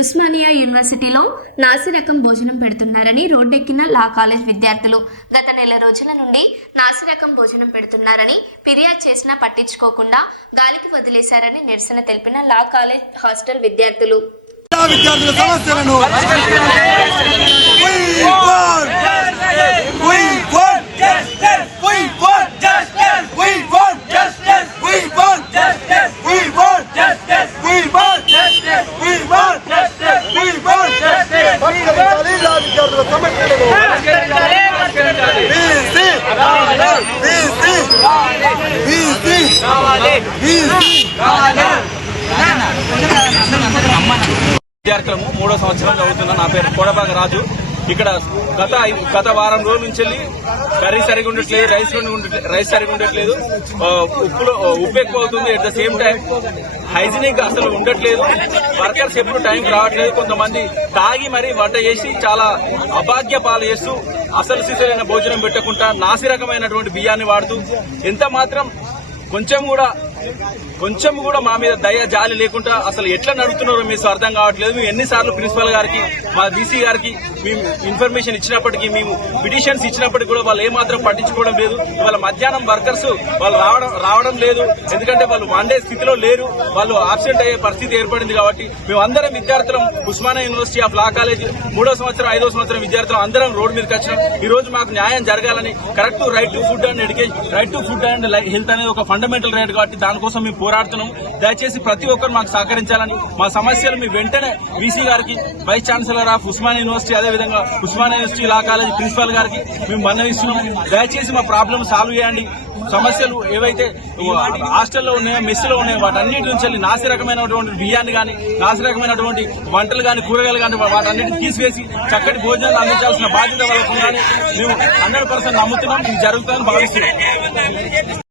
ఉస్మానియా యూనివర్సిటీలో నాసి రకం భోజనం పెడుతున్నారని రోడ్డెక్కిన లా కాలేజ్ విద్యార్థులు. గత నెల రోజుల నుండి నాసి రకం భోజనం పెడుతున్నారని ఫిర్యాదు చేసినా పట్టించుకోకుండా గాలికి వదిలేశారని నిరసన తెలిపిన లా కాలేజ్ హాస్టల్ విద్యార్థులు. విద్యార్థుల సమస్యలను విద్యార్థులము మూడో సంవత్సరం చదువుతున్నా నా పేరు కోడబాగ రాజు. ఇక్కడ గత గత వారం రోజుల నుంచి వెళ్ళి కర్రీ సరిగా ఉండట్లేదు రైస్ రైస్ సరిగా ఉండట్లేదు ఉప్పులో ఉప్పు ఎక్కువ అవుతుంది at the same time hygienic అసలు ఉండట్లేదు. వర్కర్స్ ఎప్పుడు టైంకి రావట్లేదు. కొంతమంది తాగి మరీ వంట చేసి చాలా అభాగ్య పాలు చేస్తూ అసలు సిసలైన భోజనం పెట్టకుండా నాసి రకమైనటువంటి బియ్యాన్ని వాడుతూ ఎంత మాత్రం కొంచెం కూడా కొంచెం కూడా మా మీద దయ జాలి లేకుండా అసలు ఎట్లా నడుపుతున్నారో మీకు అర్థం కావట్లేదు. మేము ఎన్నిసార్లు ప్రిన్సిపల్ గారికి మా బీసీ గారికి మేము ఇన్ఫర్మేషన్ ఇచ్చినప్పటికీ మేము పిటిషన్స్ ఇచ్చినప్పటికీ కూడా వాళ్ళు ఏమాత్రం పట్టించుకోవడం లేదు. వాళ్ళ మధ్యాహ్నం వర్కర్స్ వాళ్ళు రావడం రావడం లేదు. ఎందుకంటే వాళ్ళు వండే స్థితిలో లేరు. వాళ్ళు ఆబ్సెంట్ అయ్యే పరిస్థితి ఏర్పడింది కాబట్టి మేము అందరం విద్యార్థులం Osmania university of law college మూడో సంవత్సరం ఐదో సంవత్సరం విద్యార్థులం అందరం రోడ్ మీదకి వచ్చినాం. ఈ రోజు మాకు న్యాయం జరగాలని correct right to food and education right to food and health అనేది ఒక ఫండమెంటల్ రైట్ కాబట్టి దానికోసం మేము పోరాడుతున్నాం. దయచేసి ప్రతి ఒక్కరు మాకు సహకరించాలని మా సమస్యలు మీ వెంటనే వీసీ గారికి vice chancellor of Osman university అదేవిధంగా Osman university law college principal గారికి మేము మన్నవిస్తున్నాం. దయచేసి మా ప్రాబ్లం సాల్వ్ చేయండి. సమస్యలు ఏవైతే హాస్టల్లో ఉన్నాయో మెస్సులో ఉన్నాయో వాటన్నిటి నుంచి వెళ్ళి నాసి రకమైనటువంటి బియ్యాన్ని కానీ నాసి రకమైనటువంటి వంటలు కానీ కూరగాయలు కానీ వాటన్నిటిని తీసివేసి చక్కటి భోజనాలు అందించాల్సిన బాధ్యత వాళ్ళకు ఉందని మేము హండ్రెడ్ పర్సెంట్ నమ్ముతున్నాం. ఇది జరుగుతుందని భావిస్తున్నాం.